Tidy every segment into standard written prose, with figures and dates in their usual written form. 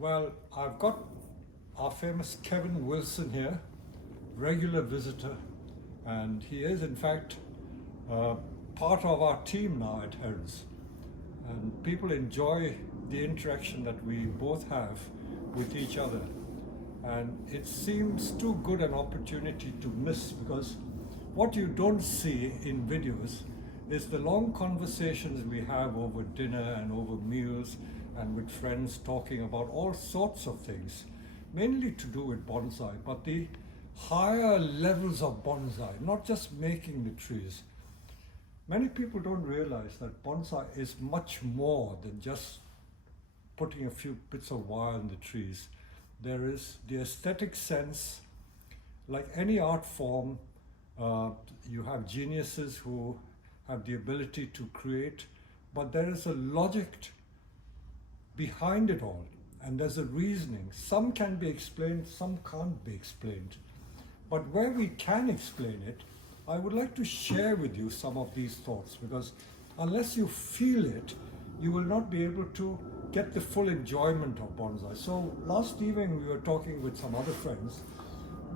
Well, I've got our famous Kevin Willson here, regular visitor, and he is in fact part of our team now at Herons. And people enjoy the interaction that we both have with each other. And it seems too good an opportunity to miss, because what you don't see in videos is the long conversations we have over dinner and over meals and with friends talking about all sorts of things, mainly to do with bonsai, but the higher levels of bonsai, not just making the trees. Many people don't realize that bonsai is much more than just putting a few bits of wire in the trees. There is the aesthetic sense. Like any art form, you have geniuses who have the ability to create, but there is a logic behind it all, and there's a reasoning. Some can be explained, some can't be explained. But where we can explain it, I would like to share with you some of these thoughts, because unless you feel it, you will not be able to get the full enjoyment of bonsai. So last evening we were talking with some other friends.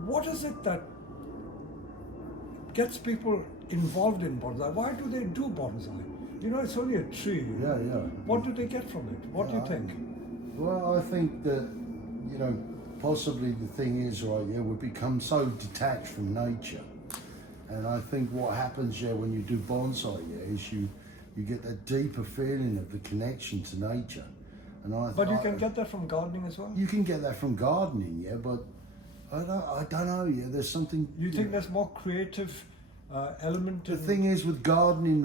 What is it that gets people involved in bonsai? Why do they do bonsai? You know, it's only a tree. Yeah. What do they get from it? What do you think? Well, I think that, possibly the thing is, we become so detached from nature. And I think what happens, when you do bonsai, is you get that deeper feeling of the connection to nature. And But you can get that from gardening as well? You can get that from gardening, but I don't know, there's something... You think there's more creative element? The thing is with gardening,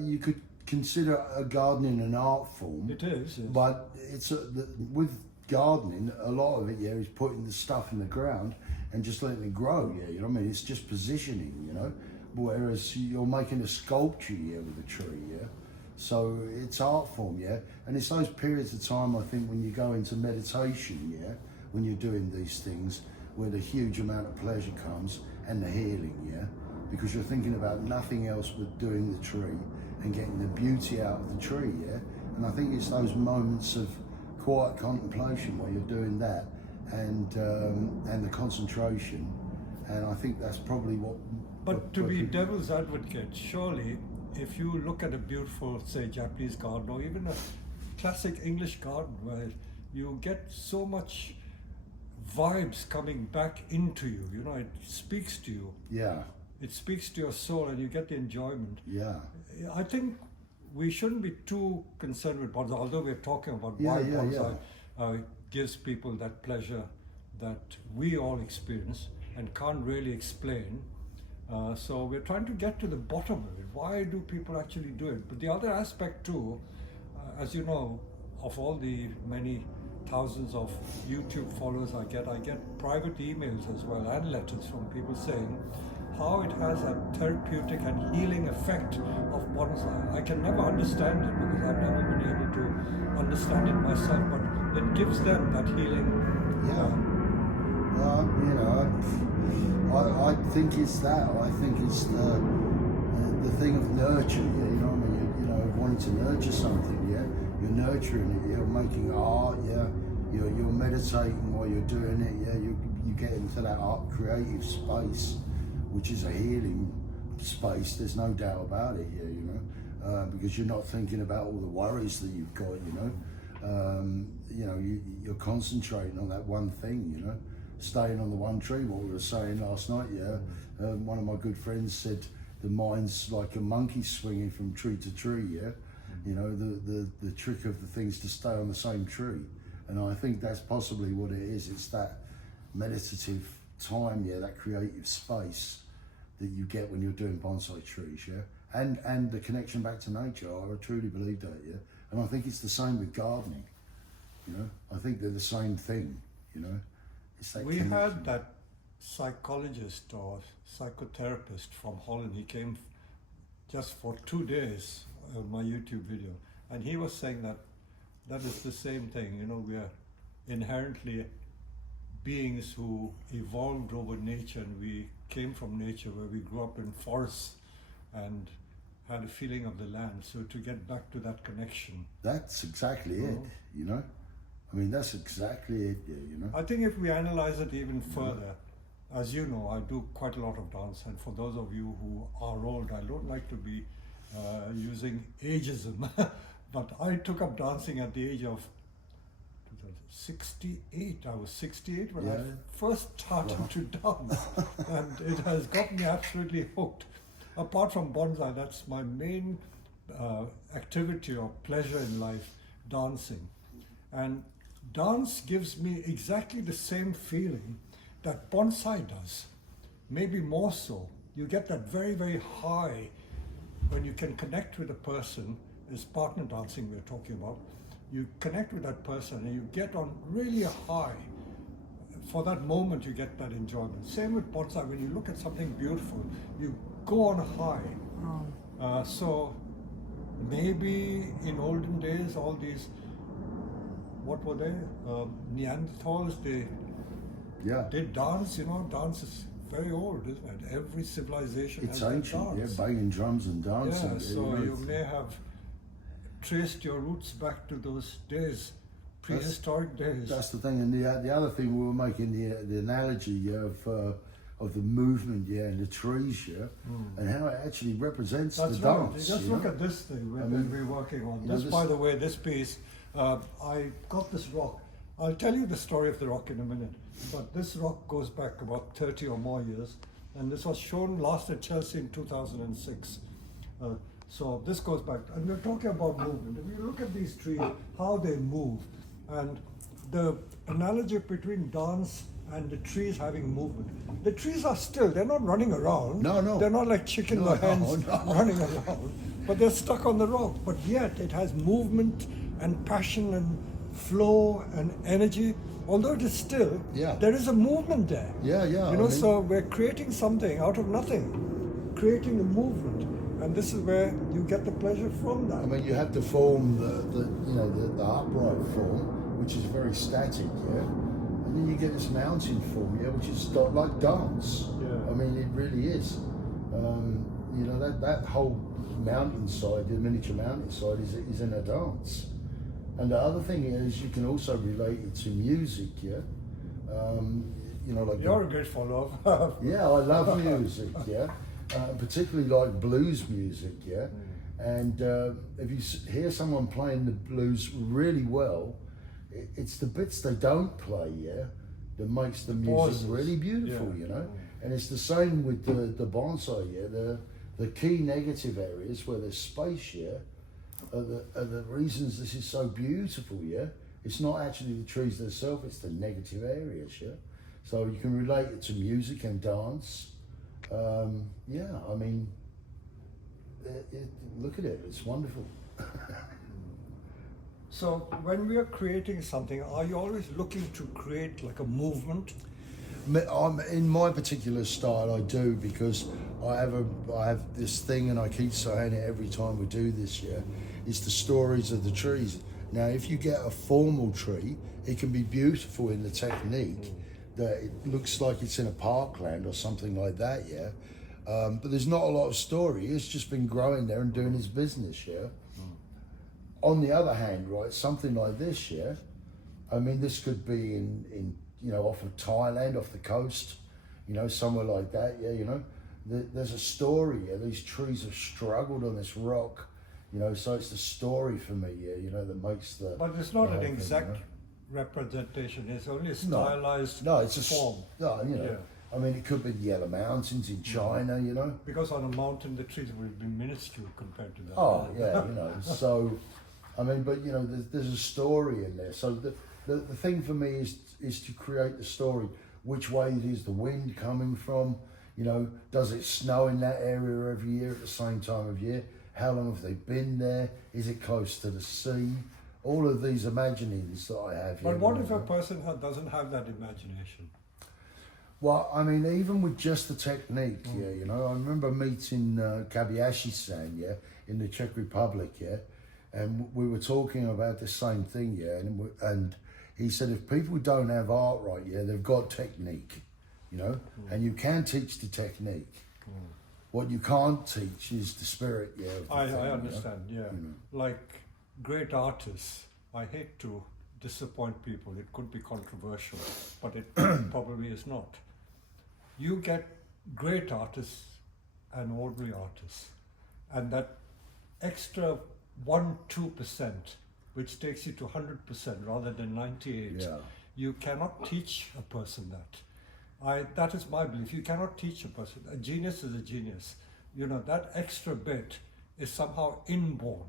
you could consider a gardening an art form. It is, yes. But it's with gardening, a lot of it, is putting the stuff in the ground and just letting it grow, you know what I mean? It's just positioning, whereas you're making a sculpture, with a tree, So it's art form, and it's those periods of time, I think, when you go into meditation, when you're doing these things, where the huge amount of pleasure comes and the healing, because you're thinking about nothing else but doing the tree and getting the beauty out of the tree, and I think it's those moments of quiet contemplation where you're doing that and the concentration, and I think that's probably what... But to be devil's advocate, surely if you look at a beautiful, say, Japanese garden or even a classic English garden where you get so much vibes coming back into you, it speaks to you. Yeah. It speaks to your soul and you get the enjoyment. Yeah. I think we shouldn't be too concerned with bonsai, although we're talking about why bonsai gives people that pleasure that we all experience and can't really explain. So we're trying to get to the bottom of it. Why do people actually do it? But the other aspect too, as you know, of all the many thousands of YouTube followers I get private emails as well and letters from people saying how it has a therapeutic and healing effect of bonsai. I can never understand it because I've never been able to understand it myself, but it gives them that healing. I think it's that. I think it's the thing of nurture, wanting to nurture something, You're nurturing it, you're making art, You're meditating while you're doing it, You get into that art creative space, which is a healing space, there's no doubt about it, because you're not thinking about all the worries that you've got, you're concentrating on that one thing, staying on the one tree. What we were saying last night, one of my good friends said the mind's like a monkey swinging from tree to tree, the trick of the things to stay on the same tree. And I think that's possibly what it is. It's that meditative time, that creative space that you get when you're doing bonsai trees, and the connection back to nature. I truly believe that, and I think it's the same with gardening. I think they're the same thing. It's that we connection. had that psychologist or psychotherapist from Holland. He came just for 2 days on my YouTube video, and he was saying that is the same thing. We are inherently beings who evolved over nature, and we came from nature, where we grew up in forests and had a feeling of the land. So to get back to that connection. That's exactly it, I mean, that's exactly it, yeah, you know. I think if we analyze it even further, as you know, I do quite a lot of dance, and for those of you who are old, I don't like to be using ageism, but I took up dancing at the age of 68. I was 68 when I first started to dance, and it has got me absolutely hooked. Apart from bonsai, that's my main activity or pleasure in life, dancing. And dance gives me exactly the same feeling that bonsai does, maybe more so. You get that very, very high when you can connect with a person. It's partner dancing we're talking about. You connect with that person and you get on really a high. For that moment you get that enjoyment. Same with bonsai, when you look at something beautiful, you go on high. So maybe in olden days, all these, what were they? Neanderthals, they did dance, you know, dance is very old, isn't it? Every civilization It's has ancient, dance. banging drums and dancing. Yeah, so you may have traced your roots back to those days, prehistoric days. That's the thing, and the other thing we were making the analogy of the movement, and the trees, and how it actually represents the dance. Just look at this thing we're working on. This, by the way, this piece, I got this rock. I'll tell you the story of the rock in a minute, but this rock goes back about 30 or more years, and this was shown last at Chelsea in 2006. So this goes back, and we're talking about movement. If you look at these trees, how they move, and the analogy between dance and the trees having movement. The trees are still, they're not running around. No. They're not like chickens or hens running around, but they're stuck on the rock. But yet it has movement and passion and flow and energy. Although it is still, there is a movement there. You know, so we're creating something out of nothing, creating a movement. And this is where you get the pleasure from that. I mean, you have to form the upright form, which is very static, and then you get this mountain form, which is like dance. I mean, it really is. You know, that whole mountainside, the miniature mountainside, is in a dance. And the other thing is, you can also relate it to music, you know, like you're a great follower. I love music, particularly like blues music, and if you hear someone playing the blues really well, it's the bits they don't play, that makes the music really beautiful, you know. And it's the same with the bonsai, the key negative areas where there's space, are the reasons this is so beautiful, It's not actually the trees themselves, it's the negative areas, So you can relate it to music and dance. I mean, look at it, it's wonderful. So when we are creating something, are you always looking to create like a movement? In my particular style, I do, because I have this thing, and I keep saying it every time we do this, is the stories of the trees. Now, if you get a formal tree, it can be beautiful in the technique, that it looks like it's in a parkland or something like that, but there's not a lot of story. It's just been growing there and doing its business, On the other hand, right, something like this, I mean, this could be in you know, off of Thailand, off the coast, you know, somewhere like that, you know. There's a story, these trees have struggled on this rock, you know, so it's the story for me, you know, that makes the... But it's not an exact representation, it's only a stylized form. No, you know, I mean, it could be the Yellow Mountains in China, you know. Because on a mountain, the trees will be minuscule compared to that. Oh, yeah, you know, so, I mean, but, you know, there's a story in there. So the thing for me is to create the story. Which way is the wind coming from? You know, does it snow in that area every year at the same time of year? How long have they been there? Is it close to the sea? All of these imaginings that I have here. But what if a person doesn't have that imagination? Well, I mean, even with just the technique, you know, I remember meeting Kabiashi-san, in the Czech Republic, and we were talking about the same thing, and he said if people don't have art right, they've got technique, you know, and you can teach the technique. What you can't teach is the spirit, I understand, you know? Like great artists, I hate to disappoint people. It could be controversial, but it probably is not. You get great artists and ordinary artists, and that extra 1-2%, which takes you to 100% rather than 98, Yeah. you cannot teach a person that. That is my belief. You cannot teach a person. A genius is a genius. You know, that extra bit is somehow inborn.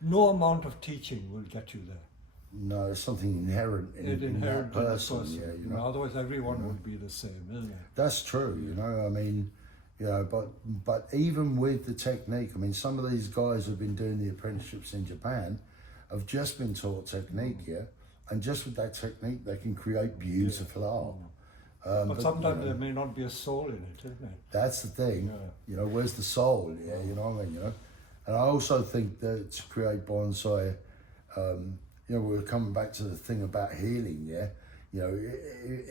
No amount of teaching will get you there. No, it's something inherent in that Inherent in the person. person. Yeah, you know. Otherwise, everyone would be the same, isn't it? That's true, you know. I mean, you know, but even with the technique, I mean, some of these guys who've been doing the apprenticeships in Japan have just been taught technique, yeah, and just with that technique, they can create beautiful art. But sometimes you know, there may not be a soul in it, isn't it? that's the thing. Yeah. You know, where's the soul? Yeah, you know what I mean. You know, and I also think that to create bonsai, you know, we're coming back to the thing about healing. Yeah, you know,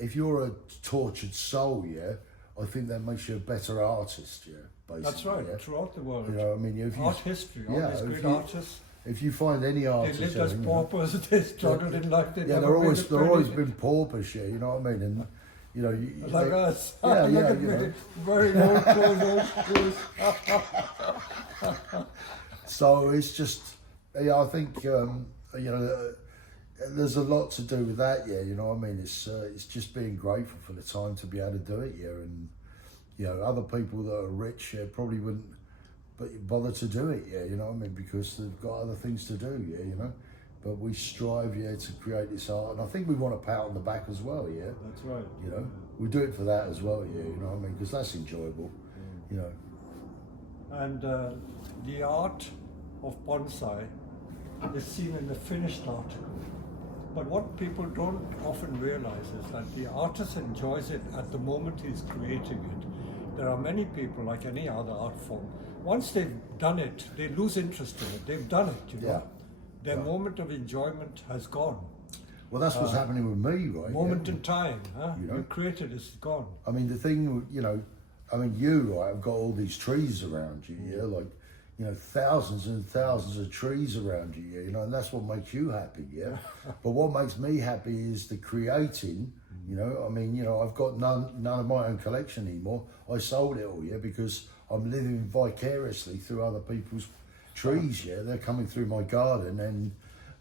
if you're a tortured soul, yeah, I think that makes you a better artist. Yeah, basically. That's right. Yeah? Throughout the world, You know, I mean, if you, art history, all yeah, these if great you- artists, if you find any they artist, lived as you know, paupers. They struggled in life. They yeah, never they're made always it they're always pretty. been paupers. Yeah, you know what I mean, and you know, Like they- us. Yeah, Look yeah, at you me. know. Very old clothes, old shoes. So it's just, yeah, I think you know, there's a lot to do with that. Yeah, you know what I mean. It's just being grateful for the time to be able to do it. Yeah, and you know, other people that are rich probably wouldn't bother to do it. Yeah, you know what I mean, because they've got other things to do. Yeah, you know. But we strive, yeah, to create this art, and I think we want a pat on the back as well. Yeah, That's right. you know, we do it for that as well. Yeah, you know what I mean, because that's enjoyable. You know. And the art of bonsai is seen in the finished article. But what people don't often realize is that the artist enjoys it at the moment he's creating it. There are many people, like any other art form, once they've done it, they lose interest in it. They've done it, you know. Yeah. Their Yeah. moment of enjoyment has gone. Well, that's what's happening with me, right? Moment yeah. in time, huh? You know? You created it's gone. I mean, the thing, you know, I mean, you, right, have got all these trees around you, yeah, like, you know, thousands and thousands of trees around you, yeah, you know, and that's what makes you happy, yeah. But what makes me happy is the creating, you know. I mean, you know, I've got none of my own collection anymore. I sold it all, yeah, because I'm living vicariously through other people's trees, yeah. They're coming through my garden,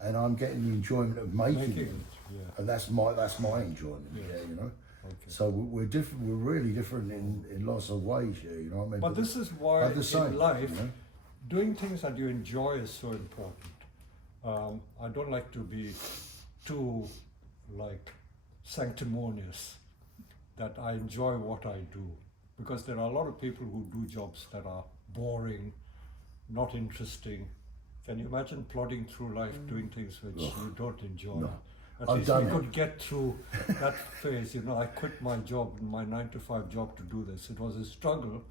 and I'm getting the enjoyment of making it, them. yeah. And that's my enjoyment, Yes. yeah, you know. Okay. So we're different. We're really different in lots of ways, yeah. You know what I mean? But this is why But the same, in life, you know? doing things that you enjoy is so important. I don't like to be too like sanctimonious that I enjoy what I do, because there are a lot of people who do jobs that are boring, not interesting. Can you imagine plodding through life doing things which you don't enjoy? No. At I've least done we it. could get through that phase. You know, I quit my job, my 9-to-5 job, to do this. It was a struggle.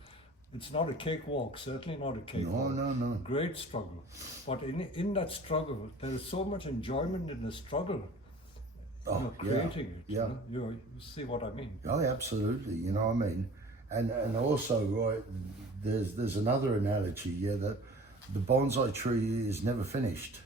It's not a cakewalk, certainly not a cakewalk. No. Great struggle. But in that struggle, there is so much enjoyment in the struggle. Oh, You know, yeah, creating it. yeah. You know, you see what I mean? Oh, absolutely. You know what I mean? And also, right, there's another analogy, yeah, that the bonsai tree is never finished.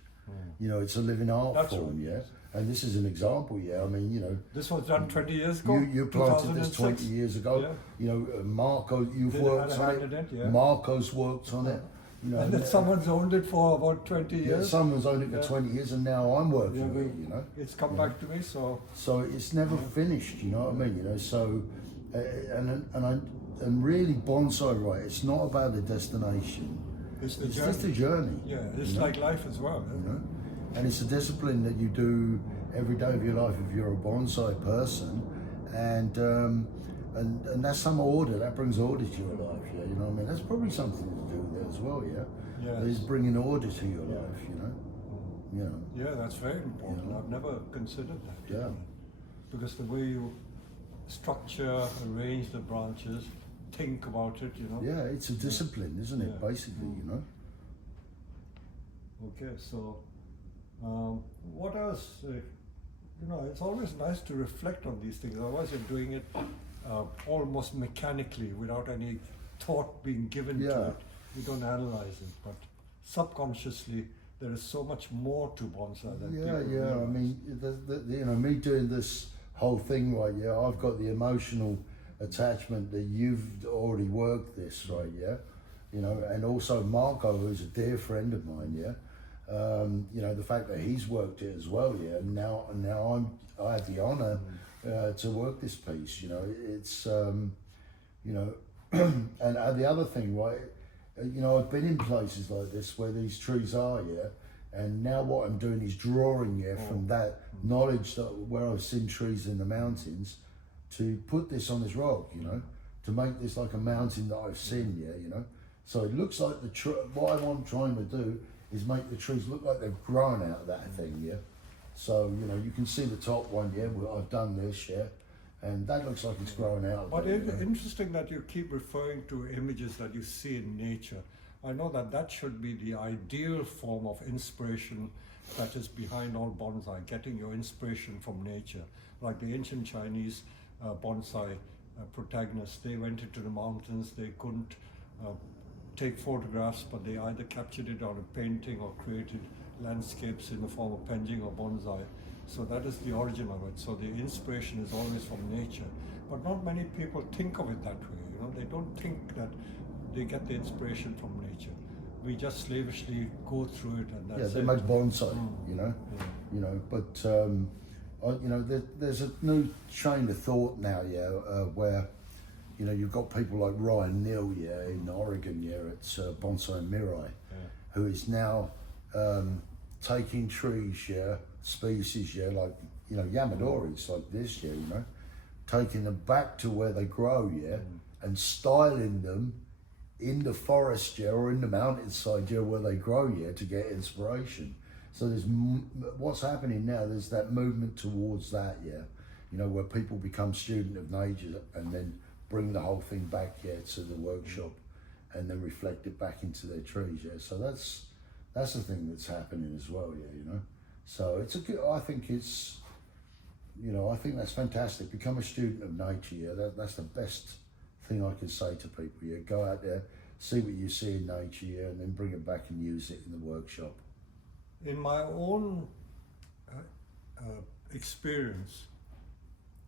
You know, it's a living art That's form, right. yeah. And this is an example, yeah. I mean, you know, This was done 20 years ago. you planted this 20 2006. years ago. Yeah. You know, Marco, you've Did worked had a on hand it. in it, yeah. Marco's worked on it. You know, And then someone's owned it for about 20 yeah, years. someone's owned it for Yeah. 20 years, and now I'm working Yeah, on we- it. You know. It's come Yeah. back to me, so So it's never finished, you know what I mean? You know, so and really bonsai, right? It's not about the destination. it's the It's journey. just a journey. Yeah, it's you know? like life as well. You know, and it's a discipline that you do every day of your life if you're a bonsai person, and that's some order that brings order to your life. Yeah, you know what I mean? That's probably something to do with it as well. Yeah, Yes. Is bringing order to your Yeah. life. You know. Yeah, that's very important. Yeah. I've never considered that. Yeah. Because the way you structure, arrange the branches, think about it, you know. Yeah, it's a discipline, isn't it? Yeah. Basically, you know. Okay, so what else? You know, it's always nice to reflect on these things. Otherwise, you're doing it almost mechanically without any thought being given to Yeah. it. You don't analyze it, but subconsciously there is so much more to bonsai than Yeah, people yeah. I realize. mean, you know, me doing this whole thing, right? Yeah, I've got the emotional attachment that you've already worked this, right? Yeah, you know, and also Marco, who's a dear friend of mine. Yeah, you know, the fact that he's worked it as well. Yeah, and now I have the honor to work this piece. You know, it's you know, and the other thing, right? You know, I've been in places like this where these trees are, yeah, and now what I'm doing is drawing, yeah, from that knowledge that where I've seen trees in the mountains, to put this on this rock, you know, to make this like a mountain that I've seen, yeah, you know. So it looks like what I'm trying to do is make the trees look like they've grown out of that thing, yeah. So, you know, you can see the top one, yeah, where I've done this, yeah, and that looks like it's growing out. But there, it's you know? interesting that you keep referring to images that you see in nature. I know that that should be the ideal form of inspiration that is behind all bonsai, getting your inspiration from nature. Like the ancient Chinese bonsai protagonists, they went into the mountains, they couldn't take photographs, but they either captured it on a painting or created landscapes in the form of penjing or bonsai. So that is the origin of it. So the inspiration is always from nature. But not many people think of it that way. You know, they don't think that they get the inspiration from nature. We just slavishly go through it, and that's they it. make bonsai, you know, Yeah. you know. But you know, there's a new train of thought now, yeah, where you know you've got people like Ryan Neal, yeah, in Oregon, yeah, at Bonsai Mirai, who is now taking trees, yeah, species, yeah, like you know Yamadoris like this, yeah, you know, taking them back to where they grow, yeah, and styling them in the forest, yeah, or in the mountainside, yeah, where they grow, yeah, to get inspiration. So there's what's happening now. There's that movement towards that, yeah, you know, where people become student of nature and then bring the whole thing back, yeah, to the workshop, and then reflect it back into their trees, yeah. So that's the thing that's happening as well, yeah, you know. So it's a good. I think it's, you know, I think that's fantastic. Become a student of nature, yeah. That's the best thing I can say to people, yeah. Go out there, see what you see in nature, yeah, and then bring it back and use it in the workshop. In my own experience,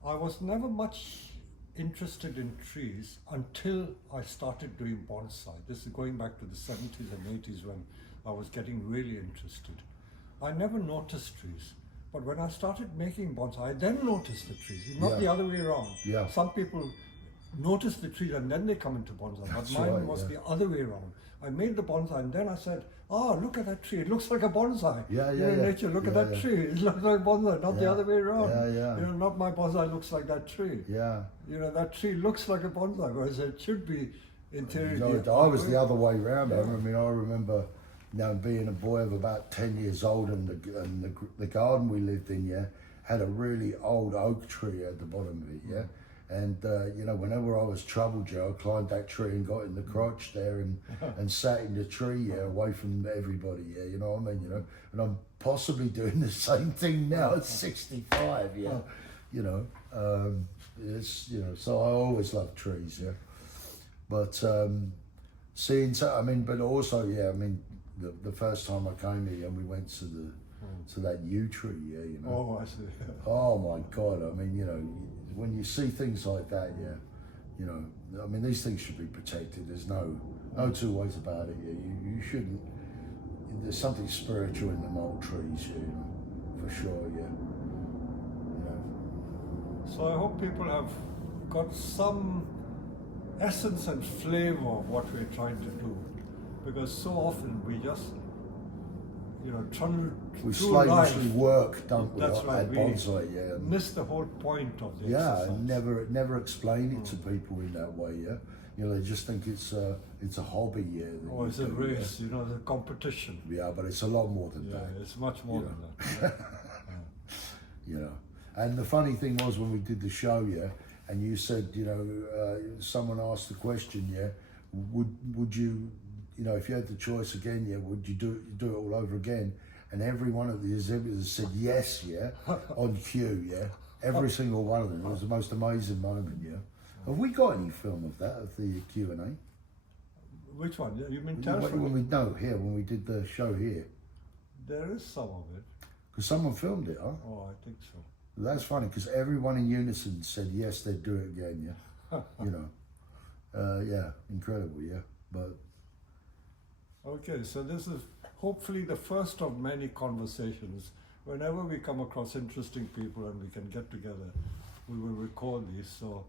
I was never much interested in trees until I started doing bonsai. This is going back to the 70s and 80s when I was getting really interested. I never noticed trees, but when I started making bonsai, I then noticed the trees, not the other way around. Yeah. Some people notice the trees and then they come into bonsai, but That's mine right, was yeah. the other way around. I made the bonsai and then I said, oh, look at that tree, it looks like a bonsai. Yeah, You yeah, know, yeah. nature, look at Yeah, that yeah. tree, it looks like bonsai, not the Yeah. other way around. Yeah, yeah. You know, not my bonsai looks like that tree. Yeah. You know, that tree looks like a bonsai, whereas it should be in theory. No, the I was other the way. other way around. I mean, I remember, you know, being a boy of about 10 years old, and the garden we lived in, yeah, had a really old oak tree at the bottom of it, yeah. And you know, whenever I was troubled, yeah, I climbed that tree and got in the crotch there and sat in the tree, yeah, away from everybody, yeah. You know what I mean? You know, and I'm possibly doing the same thing now at 65, yeah. You know, it's, you know, so I always loved trees, yeah. But seeing, so I mean, but also, yeah, I mean, the first time I came here and we went to that yew tree, yeah, you know. Oh, I see. Oh my God! I mean, you know, when you see things like that, yeah, you know, I mean, these things should be protected. There's no two ways about it. Yeah, you shouldn't. There's something spiritual in them old trees, yeah, you know, for sure, yeah. You know. So I hope people have got some essence and flavor of what we're trying to do, because so often we just, you know, We through life, slavishly work, don't we? That's right, At we bonsai, yeah. miss the whole point of the Yeah, exercise. and never explain it to people in that way. Yeah, you know, they just think it's a hobby. Yeah, that Or you it's a do, race, you know, the competition. Yeah, but it's a lot more than Yeah, that. it's much more Yeah. than that. You know, and the funny thing was when we did the show, yeah, and you said, you know, someone asked the question, yeah, would you, you know, if you had the choice again, yeah, would you do it all over again? And every one of the exhibitors said yes, yeah, on cue, yeah. Every single one of them. It was the most amazing moment, yeah. Have we got any film of that, of the Q&A? Which one? You mean When Telford? we did the show here. There is some of it. Because someone filmed it, huh? Oh, I think so. That's funny, because everyone in unison said yes, they'd do it again, yeah. You know. Yeah, incredible, yeah. But Okay, so this is hopefully the first of many conversations. Whenever we come across interesting people and we can get together, we will record these. So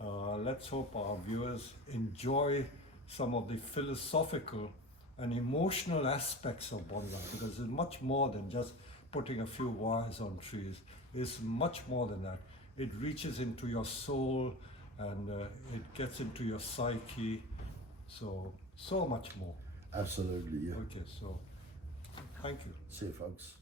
let's hope our viewers enjoy some of the philosophical and emotional aspects of bonsai, because it's much more than just putting a few wires on trees. It's much more than that. It reaches into your soul and it gets into your psyche. So much more. absolutely, yeah. Okay, so thank you. See you, folks.